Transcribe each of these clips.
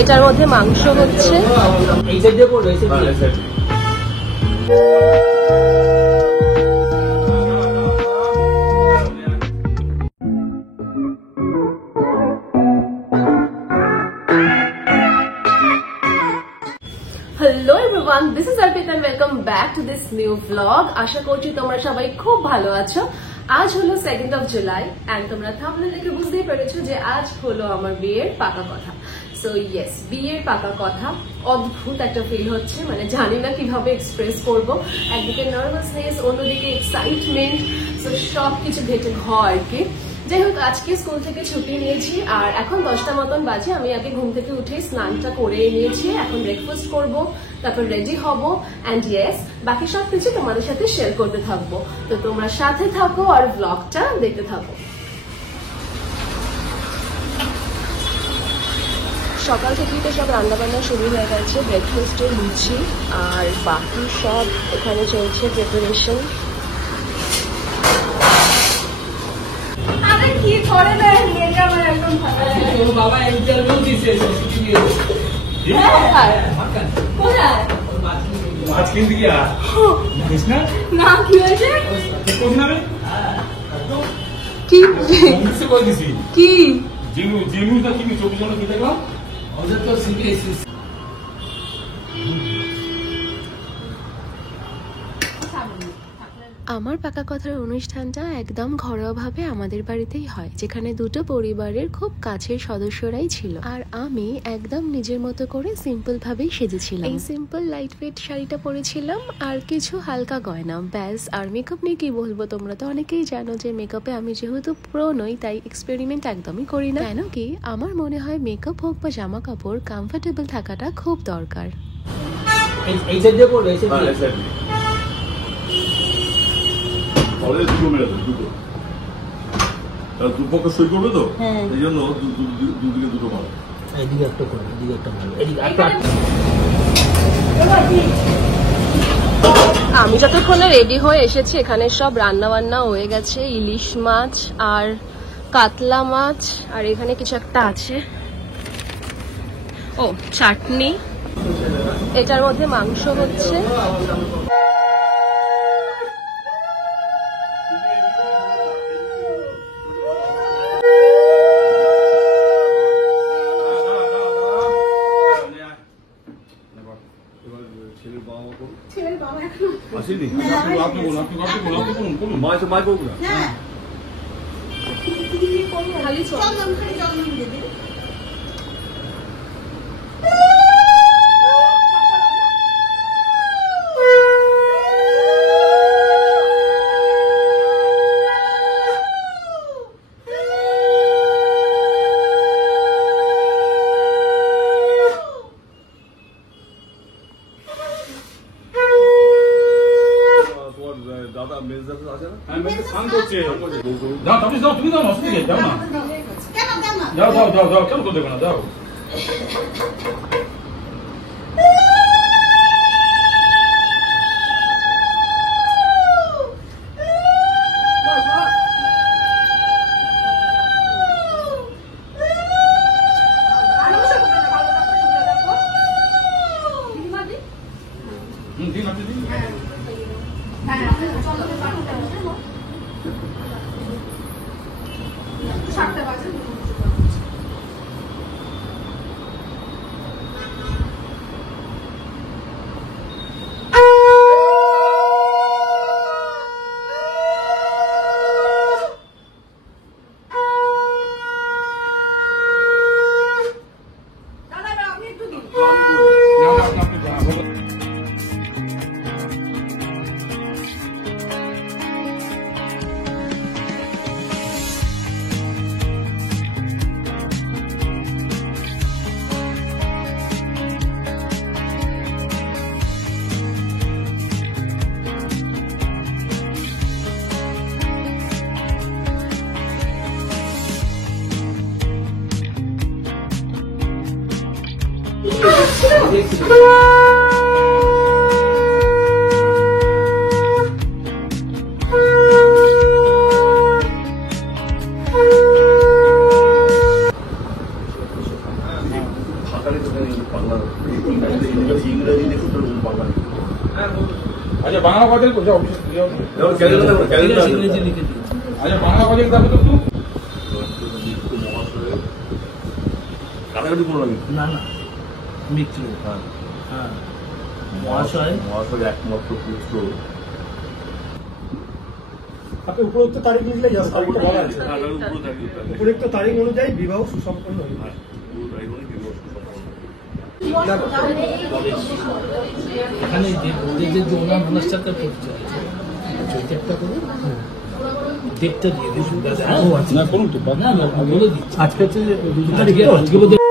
এটার মধ্যে মাংস হচ্ছে। Hello everyone, this is Arpita and welcome back to this new blog. আশা করছি তোমরা সবাই খুব ভালো আছো। আজ হলো 2nd of July এন্ড তোমরা থাম্বনেল দেখে বুঝতেই পেরেছো যে আজ হলো আমার বিয়ের পাকা কথা। সো ইয়েস, বিয়ের পাকা কথা। অদ্ভুত একটা ফিল হচ্ছে, মানে জানি না কিভাবে এক্সপ্রেস করবো। একদিকে নার্ভাসনেস, অন্যদিকে এক্সাইটমেন্ট, সো সবকিছু ঘেটে ঘর আর কি। যাই হোক, আজকে স্কুল থেকে ছুটি নিয়েছি আর এখন 10টা মতন বাজে। আমি আগে ঘুম থেকে উঠে স্নানটা করে নিয়েছি, এখন ব্রেকফাস্ট করব, তারপর রেডি হব অ্যান্ড ইয়েস বাকি সব কিছু তোমাদের সাথে শেয়ার করতে থাকবো। তো তোমরা সাথে থাকো আর ব্লগটা দেখতে থাকো। সকাল থেকেই তো সব রান্নাবান্না শুরু হয়ে গেছে, ব্রেকফাস্টের লুচি আর বাকি সব এখানে চলছে প্রিপারেশন। কি করে দেয় মেয়েটা আমার একদম ভালো বাবা ইন্টারভিউ দিছে কোথায় মাছ কিনতে গিয়া না না কি হয়েছে কোন নামে কি কিছু কই দিছি কি জিমু জিমুটা কি 24 ঘন্টা কি দেখো ওদের তো সিবিএসই। আমার পাকা কথার অনুষ্ঠানটা একদম ঘরোয়াভাবে আমাদের বাড়িতেই হয়, যেখানে দুটো পরিবারের খুব কাছের সদস্যরাই ছিল আর আমি একদম নিজের মতো করে সিম্পল ভাবেই সেজেছিলাম। এই সিম্পল লাইট ওয়েট শাড়িটা পরেছিলাম আর কিছু হালকা গয়না, ব্যাস। আর মেকআপ নিয়ে কি বলবো, তোমরা তো অনেকেই জানো যে মেকআপে আমি যেহেতু প্রো নই তাই এক্সপেরিমেন্ট একদমই করি না। কেন কি আমার মনে হয় মেকআপ হোক বা জামা কাপড় কমফোর্টেবল থাকাটা খুব দরকার। এই সাইড দিয়ে পড়বে, দুটো মেরে দুটো দুপক্ষে সই করবে তো, এই জন্য দুদিকে দুটো মারো। এদিকে একটা করে, এদিকে একটা মারো, এদিকে একটা। আমি যতক্ষণে রেডি হয়ে এসেছি এখানে সব রান্না বান্না হয়ে গেছে। ইলিশ মাছ আর কাতলা মাছ আর এখানে কিছু একটা আছে, ও চাটনি। এটার মধ্যে মাংস হচ্ছে। আসেনি আপনি বলুন, আপনি বলুন মাছ মাছ বলবো না খালি দাদা মেজদার আছে না? আমি ফোন করছি। যাও তুমি যাও, তুমি যাও না, অসুবিধা যাও না, যাও যাও যাও যাও, কেন করতে না, যাও। দিন আপনি দিন। বাজার করে যাও ইংরেজি লিখে দিয়েছি। আচ্ছা বাংলা বাজার যাবে তো তুই কাটাকাটি কোনো লাগে না না মিত্র হ্যাঁ মহাশয় মহাশয় একমাত্র পুত্র আপনি উপরোক্ত তারিখ লিখলে যাবে, তারিখটা বলা আছে। হ্যাঁ, তার উপরে থাকবে, তার উপরোক্ত তারিখ অনুযায়ী বিবাহ সুসম্পন্ন হইবে। হ্যাঁ, পুরো তারিখ মানে বিবাহ সুসম্পন্ন। এখানে যে যৌনা মনস্টারটা পরিচয় আছে চৈতারটা করে ডেটটা দিয়ে দিয়েছি দাদা। ও আচ্ছা না করুন তো না না বলে দিচ্ছি আজকে হচ্ছে যে আজকে আজকে বোধহয়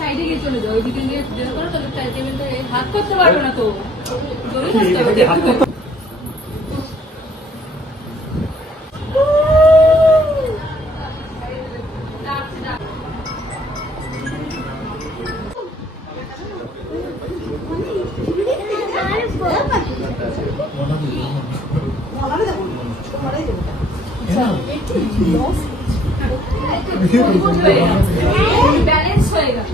সাইডে গিয়ে চলে যাও, ওইদিকে গিয়ে বের করো, তাহলে টেবিলটা হাত করতে পারবে না তো, জোরে থাকতে হবে। ব্যালেন্স হয়ে গেল।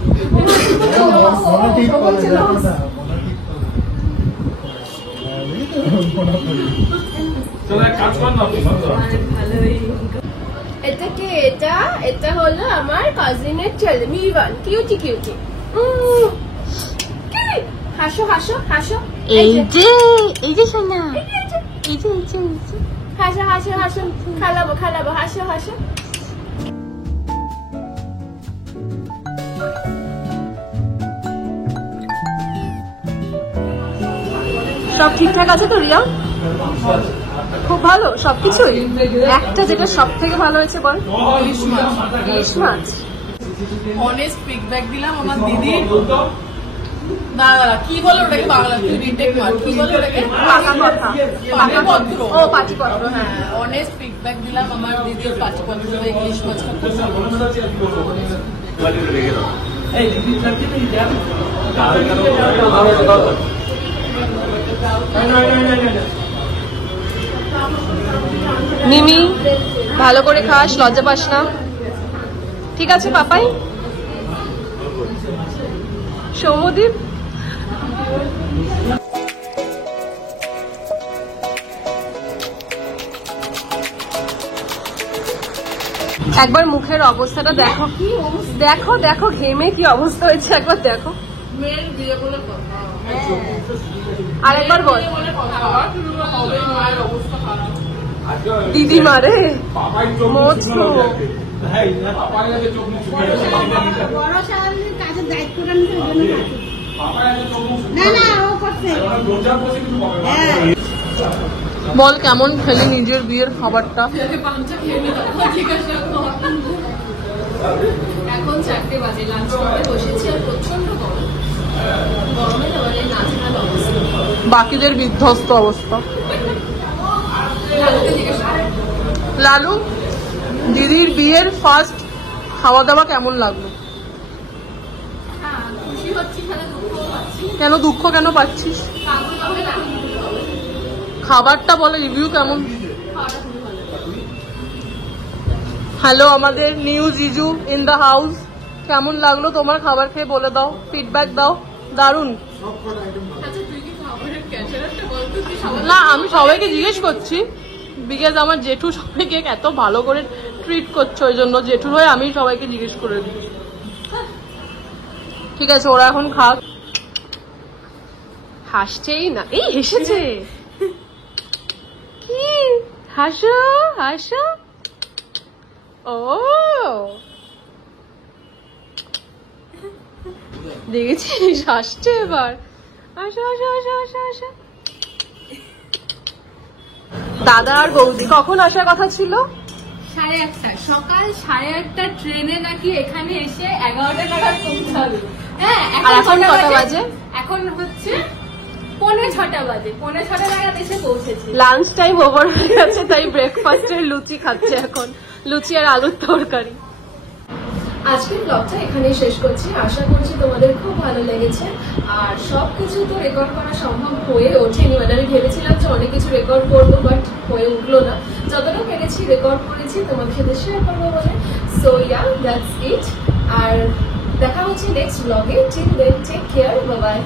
চলো এক কাজ কর না আপনি ভালোই। এটা কে? এটা হলো আমার কাজিনের ছেলে মিভান, কিউটি কিউটি। হাসো হাসো হাসো, এই যে সোনা, এই যে হাসো হাসো হাসো, খালাবো হাসো হাসো। সব ঠিকঠাক আছে তো রিয়া? খুব ভালো সবকিছুই। একটা যেটা সব থেকে ভালো হয়েছে বল? ইলিশ মাছ। অনেস্ট ফিডব্যাক দিলাম আমার দিদি। দাঁড়া কি বলে ওটাকে বাংলা রিটেক মার, কি বলে ওটাকে? পাটিপত্র। ও পাটিপত্র, হ্যাঁ অনেস্ট ফিডব্যাক দিলাম আমার দিদির পাটিপত্র ইলিশ মাছটা খুব ভালো। বাড়িতে রেখে দাও। মিমি ভালো করে খাস, লজ্জা পাস না, ঠিক আছে পাপাই? সৌমদীপ একবার মুখের অবস্থাটা দেখো, দেখো দেখো ঘেমে কি অবস্থা হয়েছে, একবার দেখো। মেয়ের বিয়ে বলে কথা, আরেকবার বল। বলে কথা হবে, মায়ের অবস্থা খারাপ। দিদি মারে পাপাই চোখ মোছো। পাপাই আগে চোখ মুখ শুকিয়ে বড় সাহেবের কাজের দায়িত্বটা নিতে জন্য আছে। পাপাই আগে চোখ মুখ না না ও করছে। দরজার বসে কিছু পাবে না। হ্যাঁ বল কেমন খেলি নিজের বিয়ের খাবারটা? এখন 4টে বাজে, লাঞ্চ করতে বসেছি আর প্রচন্ড গরম, গরমে এবারে নাচের অবস্থা। বাকিদের বিধ্বস্ত অবস্থা। লালুকে জিজ্ঞেস করো। লালু, দিদির বিয়ের ফার্স্ট খাওয়া দাওয়া কেমন লাগলো? হ্যাঁ খুশি হচ্ছি, তাহলে দুঃখ পাচ্ছি। কেন দুঃখ কেন পাচ্ছিস? কাকু হবে না, খাবারটা বলে রিভিউ কেমন? খাওয়াটা খুবই ভালো। হ্যালো আমাদের নিউ জিজু ইন দ্য হাউস, কেমন লাগলো তোমার খাবার খেয়ে বলে দাও, ফিডব্যাক দাও। দারুন। আচ্ছা তুই কি খাবারের ক্যাচারারটা বলতো, তুই সবাই না আমি সবাইকে জিজ্ঞেস করছি, বিকজ আমার জেঠু সবাইকে এত ভালো করে ট্রিট করছে, ওই জন্য জেঠুর হয়ে আমি সবাইকে জিজ্ঞেস করে দিচ্ছি। ঠিক আছে ওরা এখন খাক। হাসছেই না, এই হেসেছে। কি হাসো হাসো। ও দেখেছিস হাসছে এবার। আসো আসো আসো আসো আসো। দাদা আর বৌদি কখন আসার কথা ছিল? 1:30 সকাল 1:30 ট্রেনে নাকি এখানে এসে 11টা নাগাদ পৌঁছাবে। হ্যাঁ আর এখন কটা বাজে? এখন হচ্ছে 5:45 বাজে, 5:45 নাগাদ এসে পৌঁছেছি। লাঞ্চ টাইম ওভার হয়ে গেছে, তাই ব্রেকফাস্টের লুচি খাচ্ছে এখন, লুচি আর আলুর তরকারি। আজকের ব্লগটা এখানেই শেষ করছি। আশা করছি তোমাদের খুব ভালো লেগেছে। আর সবকিছু তো রেকর্ড করা সম্ভব হয়ে ওঠেনি, মানে আমি ভেবেছিলাম যে অনেক কিছু রেকর্ড করবো, বাট হয়ে উঠলো না। যতটা পেরেছি রেকর্ড করেছি তোমাদের সাথে শেয়ার করবো বলে। So yeah, that's it. আর দেখা হচ্ছে নেক্সট ব্লগে। Till then take care, bye by.